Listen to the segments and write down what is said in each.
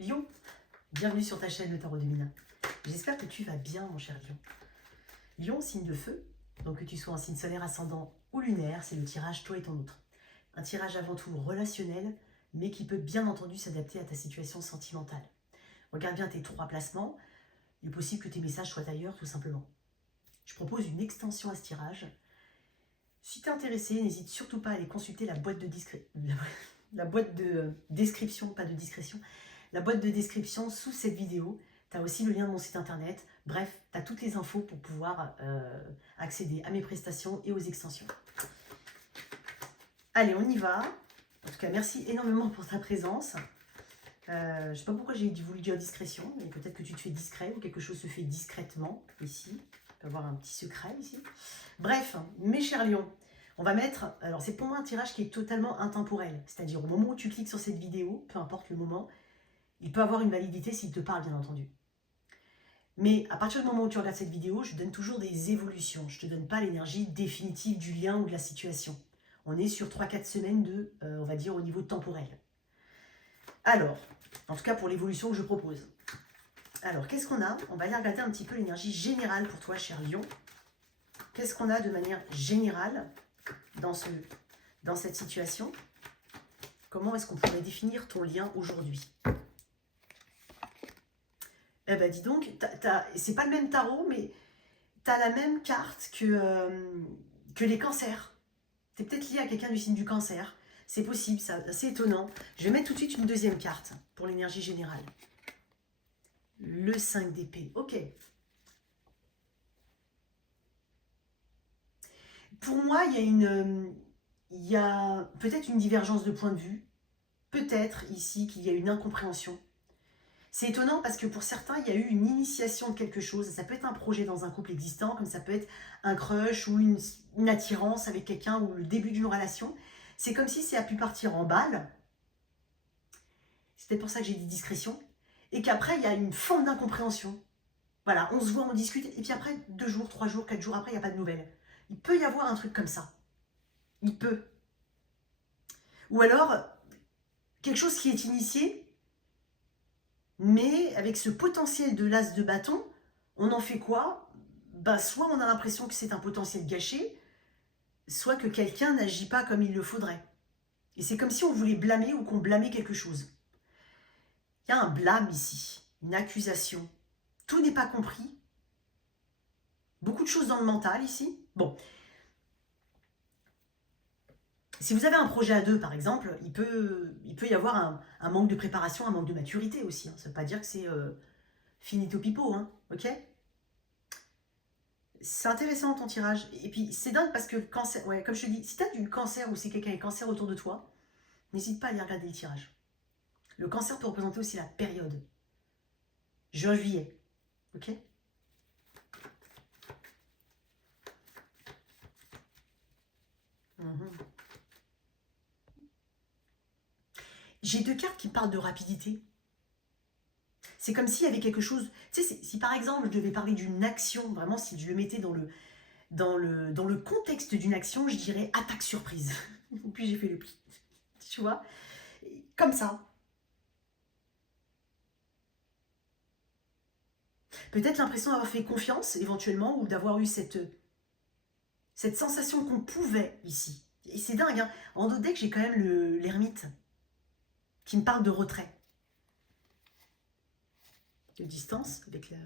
Lion, bienvenue sur ta chaîne Le Tarot 2001. J'espère que tu vas bien, mon cher Lion. Lion, signe de feu, donc que tu sois un signe solaire, ascendant ou lunaire, c'est le tirage toi et ton autre. Un tirage avant tout relationnel, mais qui peut bien entendu s'adapter à ta situation sentimentale. Regarde bien tes 3 placements, il est possible que tes messages soient ailleurs tout simplement. Je propose une extension à ce tirage. Si tu es intéressé, n'hésite surtout pas à aller consulter la boîte de description, pas de discrétion, la boîte de description sous cette vidéo. Tu as aussi le lien de mon site internet. Bref, tu as toutes les infos pour pouvoir accéder à mes prestations et aux extensions. Allez, on y va. En tout cas, merci énormément pour ta présence. Je ne sais pas pourquoi j'ai voulu dire discrétion, mais peut-être que tu te fais discret ou quelque chose se fait discrètement ici. On peut avoir un petit secret ici. Bref, mes chers lions, on va mettre... Alors, c'est pour moi un tirage qui est totalement intemporel. C'est-à-dire, au moment où tu cliques sur cette vidéo, peu importe le moment, il peut avoir une validité s'il te parle, bien entendu. Mais à partir du moment où tu regardes cette vidéo, je te donne toujours des évolutions. Je ne te donne pas l'énergie définitive du lien ou de la situation. On est sur 3-4 semaines de, on va dire, au niveau temporel. Alors, en tout cas pour l'évolution que je propose. Alors, qu'est-ce qu'on a? On va aller regarder un petit peu l'énergie générale pour toi, cher Lion. Qu'est-ce qu'on a de manière générale dans cette situation? Comment est-ce qu'on pourrait définir ton lien aujourd'hui? Eh ben dis donc, c'est pas le même tarot, mais tu as la même carte que les cancers. Tu es peut-être lié à quelqu'un du signe du cancer. C'est possible, c'est étonnant. Je vais mettre tout de suite une deuxième carte pour l'énergie générale. Le 5 d'épée. Ok. Pour moi, il y a peut-être une divergence de point de vue. Peut-être ici qu'il y a une incompréhension. C'est étonnant parce que pour certains, il y a eu une initiation de quelque chose. Ça peut être un projet dans un couple existant, comme ça peut être un crush ou une attirance avec quelqu'un ou le début d'une relation. C'est comme si ça a pu partir en balle. C'est peut-être pour ça que j'ai dit discrétion. Et qu'après, il y a une forme d'incompréhension. Voilà, on se voit, on discute, et puis après, 2 jours, 3 jours, 4 jours après, il n'y a pas de nouvelles. Il peut y avoir un truc comme ça. Il peut. Ou alors, quelque chose qui est initié, mais avec ce potentiel de l'as de bâton, on en fait quoi? Bah, soit on a l'impression que c'est un potentiel gâché, soit que quelqu'un n'agit pas comme il le faudrait. Et c'est comme si on voulait blâmer ou qu'on blâmait quelque chose. Il y a un blâme ici, une accusation. Tout n'est pas compris. Beaucoup de choses dans le mental ici. Bon. Si vous avez un projet à deux, par exemple, il peut y avoir un manque de préparation, un manque de maturité aussi. Hein. Ça ne veut pas dire que c'est finito pipo, hein, ok? C'est intéressant ton tirage. Et puis c'est dingue parce que, cancer, ouais, comme je te dis, si tu as du cancer ou si quelqu'un est cancer autour de toi, n'hésite pas à aller regarder le tirage. Le cancer peut représenter aussi la période. Juin-juillet, ok? J'ai 2 cartes qui parlent de rapidité. C'est comme s'il y avait quelque chose... Tu sais, si par exemple je devais parler d'une action, vraiment si je le mettais dans le contexte d'une action, je dirais attaque surprise. Puis j'ai fait le pli. Tu vois? Comme ça. Peut-être l'impression d'avoir fait confiance éventuellement ou d'avoir eu cette sensation qu'on pouvait ici. Et c'est dingue, hein. En dos deck, j'ai quand même l'ermite qui me parle de retrait. De distance avec la...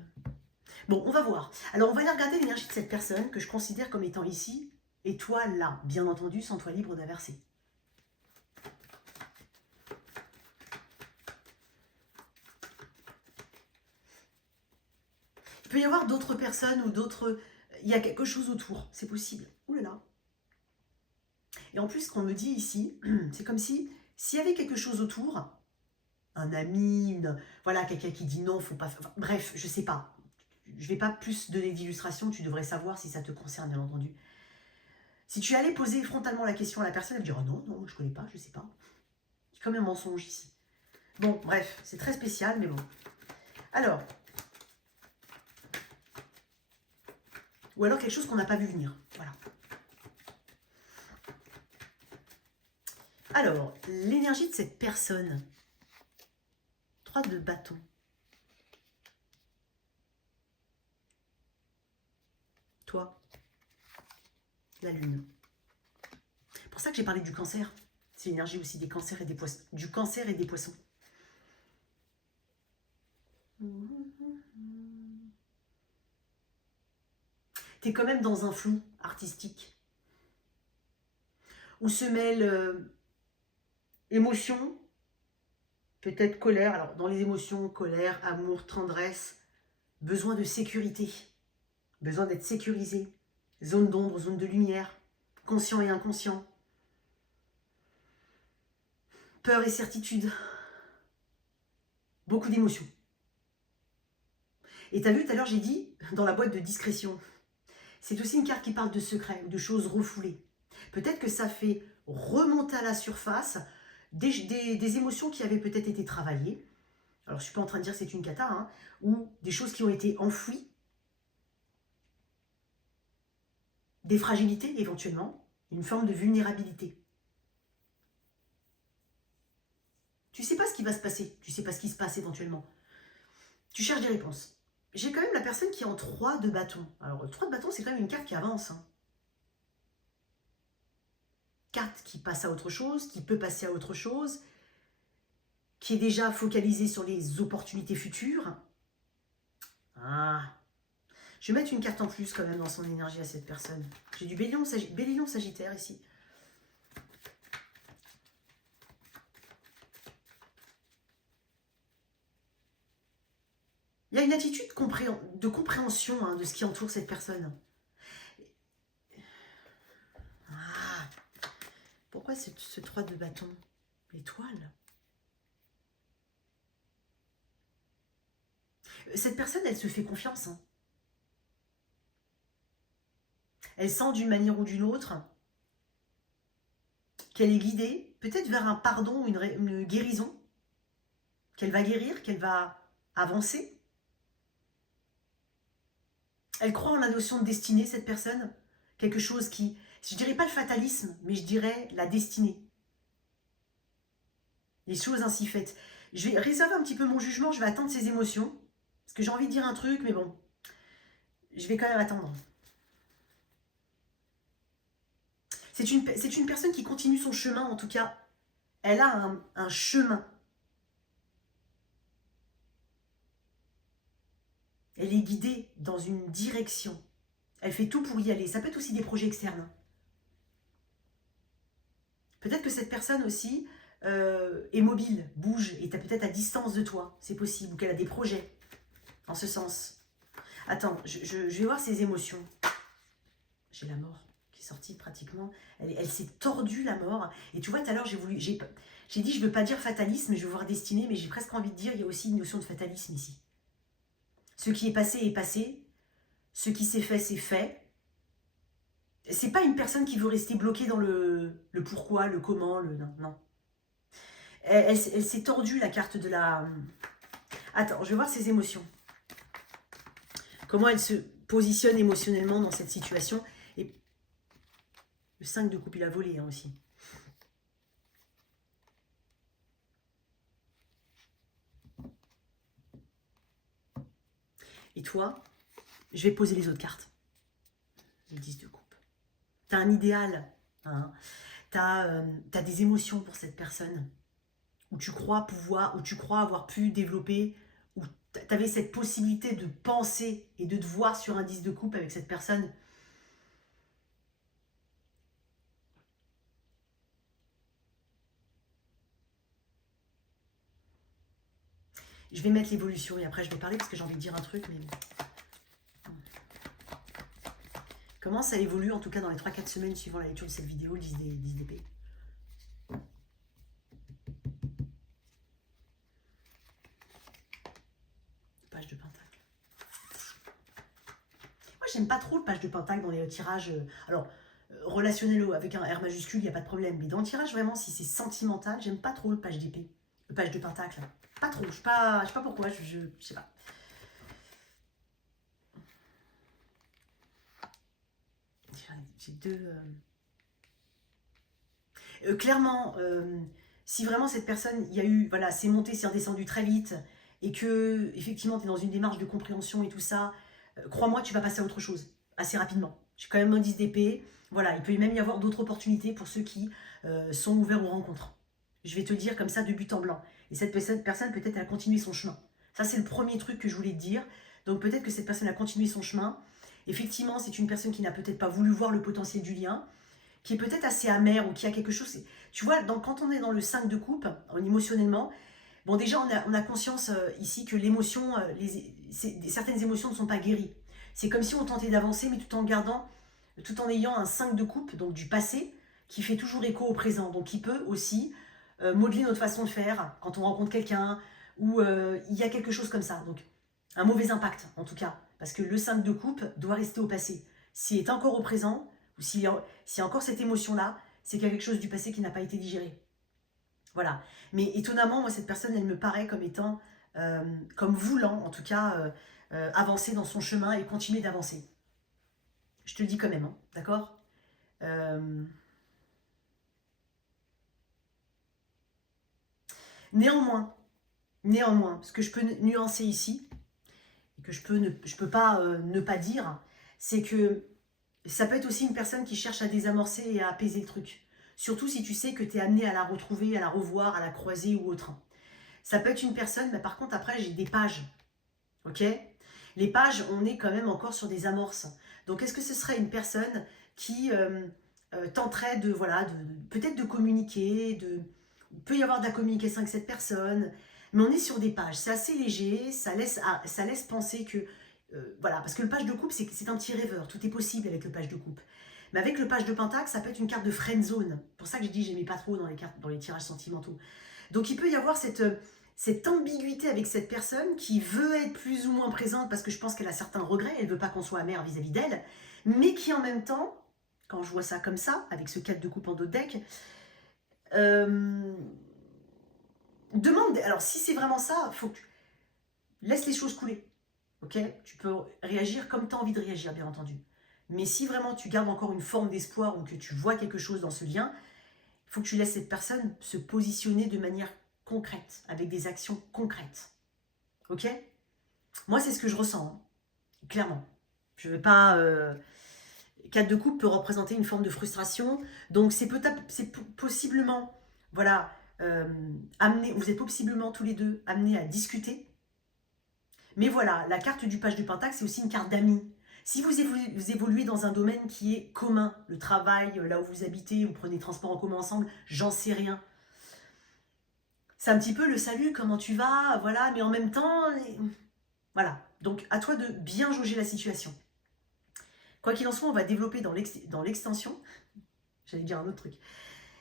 Bon, on va voir. Alors, on va aller regarder l'énergie de cette personne que je considère comme étant ici, et toi là. Bien entendu, sans toi libre d'inverser. Il peut y avoir d'autres personnes ou d'autres... Il y a quelque chose autour, c'est possible. Ouh là là. Et en plus, ce qu'on me dit ici, c'est comme si, s'il y avait quelque chose autour, un ami, voilà, quelqu'un qui dit non, faut pas... Enfin, bref, je sais pas. Je vais pas plus donner d'illustrations, tu devrais savoir si ça te concerne, bien entendu. Si tu allais poser frontalement la question à la personne, elle dira non, non, je connais pas, je sais pas. Il y a comme un mensonge ici. Bon, bref, c'est très spécial, mais bon. Alors, ou alors quelque chose qu'on n'a pas vu venir, voilà. Alors, l'énergie de cette personne, 3 de bâton. Toi, la lune. C'est pour ça que j'ai parlé du cancer. C'est l'énergie aussi des cancers et des poissons. Du cancer et des poissons. Tu es quand même dans un flou artistique. Où se mêlent émotion, peut-être colère. Alors, dans les émotions, colère, amour, tendresse, besoin de sécurité. Besoin d'être sécurisé. Zone d'ombre, zone de lumière. Conscient et inconscient. Peur et certitude. Beaucoup d'émotions. Et tu as vu, tout à l'heure, j'ai dit, dans la boîte de discrétion, c'est aussi une carte qui parle de secrets ou de choses refoulées. Peut-être que ça fait remonter à la surface des émotions qui avaient peut-être été travaillées. Alors, je ne suis pas en train de dire que c'est une cata, hein, ou des choses qui ont été enfouies, des fragilités éventuellement, une forme de vulnérabilité. Tu ne sais pas ce qui va se passer, tu ne sais pas ce qui se passe éventuellement. Tu cherches des réponses. J'ai quand même la personne qui est en 3 de bâton. Alors, le 3 de bâton, c'est quand même une carte qui avance. Hein. Carte qui passe à autre chose, qui peut passer à autre chose, qui est déjà focalisée sur les opportunités futures. Ah. Je vais mettre une carte en plus quand même dans son énergie à cette personne. J'ai du Bélion Sagittaire ici. Il y a une attitude de compréhension hein, de ce qui entoure cette personne. Ah. Pourquoi ce 3 de bâton? L'étoile. Cette personne, elle se fait confiance. Hein. Elle sent d'une manière ou d'une autre qu'elle est guidée, peut-être vers un pardon, une guérison, qu'elle va guérir, qu'elle va avancer. Elle croit en la notion de destinée, cette personne. Quelque chose qui, je dirais pas le fatalisme, mais je dirais la destinée. Les choses ainsi faites. Je vais réserver un petit peu mon jugement, je vais attendre ses émotions. Parce que j'ai envie de dire un truc, mais bon, je vais quand même attendre. C'est une personne qui continue son chemin, en tout cas. Elle a un chemin. Elle est guidée dans une direction. Elle fait tout pour y aller. Ça peut être aussi des projets externes. Peut-être que cette personne aussi est mobile, bouge, et est peut-être à distance de toi. C'est possible. Ou qu'elle a des projets en ce sens. Attends, je vais voir ses émotions. J'ai la mort qui est sortie pratiquement. Elle s'est tordue, la mort. Et tu vois, tout à l'heure, j'ai dit, je ne veux pas dire fatalisme, je veux voir destinée, mais j'ai presque envie de dire, il y a aussi une notion de fatalisme ici. Ce qui est passé est passé. Ce qui s'est fait, c'est fait. C'est pas une personne qui veut rester bloquée dans le pourquoi, le comment, le non. Non. Elle s'est tordue, la carte de la... Attends, je vais voir ses émotions. Comment elle se positionne émotionnellement dans cette situation. Et le 5 de coupe, il a volé hein, aussi. Et toi, je vais poser les autres cartes. Le 10 de coupe. Tu as un idéal. Hein. Tu as des émotions pour cette personne. Où tu crois pouvoir, où tu crois avoir pu développer, où tu avais cette possibilité de penser et de te voir sur un 10 de coupe avec cette personne. Je vais mettre l'évolution et après je vais parler parce que j'ai envie de dire un truc, mais... Comment ça évolue en tout cas dans les 3-4 semaines suivant la lecture de cette vidéo, le 10 d'épée. Page de pentacle. Moi j'aime pas trop le page de pentacle dans les tirages... alors, relationnel avec un R majuscule, il n'y a pas de problème. Mais dans le tirage, vraiment, si c'est sentimental, j'aime pas trop le page d'épée. Le page de pentacle. Pas trop. Je sais pas pourquoi, je sais pas. J'ai deux... clairement, Si vraiment cette personne, il y a eu, voilà, c'est monté, c'est redescendu très vite, et que, effectivement, tu es dans une démarche de compréhension et tout ça, crois-moi, tu vas passer à autre chose, assez rapidement. J'ai quand même un 10 d'épée, voilà, il peut même y avoir d'autres opportunités pour ceux qui sont ouverts aux rencontres. Je vais te le dire comme ça de but en blanc. Et cette personne peut-être, elle a continué son chemin. Ça, c'est le premier truc que je voulais te dire. Donc peut-être que cette personne a continué son chemin. Effectivement, c'est une personne qui n'a peut-être pas voulu voir le potentiel du lien, qui est peut-être assez amère ou qui a quelque chose. Tu vois, quand on est dans le 5 de coupe, émotionnellement, bon, déjà, on a conscience ici que l'émotion, certaines émotions ne sont pas guéries. C'est comme si on tentait d'avancer, mais tout en ayant un 5 de coupe, donc du passé, qui fait toujours écho au présent. Donc, qui peut aussi modeler notre façon de faire quand on rencontre quelqu'un, ou il y a quelque chose comme ça. Donc, un mauvais impact, en tout cas. Parce que le 5 de coupe doit rester au passé. S'il est encore au présent, ou s'il y a encore cette émotion-là, c'est qu'il y a quelque chose du passé qui n'a pas été digéré. Voilà. Mais étonnamment, moi, cette personne, elle me paraît comme étant, comme voulant, en tout cas, avancer dans son chemin et continuer d'avancer. Je te le dis quand même, hein, d'accord. Néanmoins, ce que je peux nuancer ici, et que je peux pas ne pas dire, c'est que ça peut être aussi une personne qui cherche à désamorcer et à apaiser le truc. Surtout si tu sais que tu es amené à la retrouver, à la revoir, à la croiser ou autre. Ça peut être une personne, mais par contre, après, j'ai des pages. Ok. Les pages, on est quand même encore sur des amorces. Donc, est-ce que ce serait une personne qui tenterait voilà, peut-être de communiquer, il peut y avoir de la communication avec cette personne, mais on est sur des pages. C'est assez léger, ça laisse penser que voilà, parce que le page de coupe, c'est un petit rêveur. Tout est possible avec le page de coupe. Mais avec le page de pentacle, ça peut être une carte de friend zone. C'est pour ça que j'ai dit que j'aimais pas trop dans les tirages sentimentaux. Donc il peut y avoir cette ambiguïté avec cette personne qui veut être plus ou moins présente parce que je pense qu'elle a certains regrets, elle veut pas qu'on soit amer vis-à-vis d'elle, mais qui en même temps, quand je vois ça comme ça, avec ce 4 de coupe en dos de deck, demande, alors si c'est vraiment ça, faut que tu laisses les choses couler. Ok, tu peux réagir comme tu as envie de réagir, bien entendu. Mais si vraiment tu gardes encore une forme d'espoir ou que tu vois quelque chose dans ce lien, il faut que tu laisses cette personne se positionner de manière concrète, avec des actions concrètes. Ok? Moi, c'est ce que je ressens, hein, clairement. Je ne vais pas... 4 de coupe peut représenter une forme de frustration. Donc, c'est possiblement... Voilà, vous êtes possiblement tous les deux amenés à discuter. Mais voilà, la carte du page du pentacle, c'est aussi une carte d'amis. Si vous évoluez dans un domaine qui est commun, le travail, là où vous habitez, vous prenez transport en commun ensemble, j'en sais rien. C'est un petit peu le salut, comment tu vas, voilà, mais en même temps, voilà. Donc, à toi de bien jauger la situation. Quoi qu'il en soit, on va développer dans l'extension, j'allais dire un autre truc,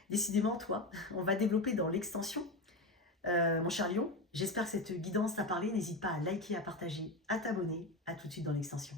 décidément, toi, on va développer dans l'extension, mon cher Lion. J'espère que cette guidance t'a parlé. N'hésite pas à liker, à partager, à t'abonner. À tout de suite dans l'extension.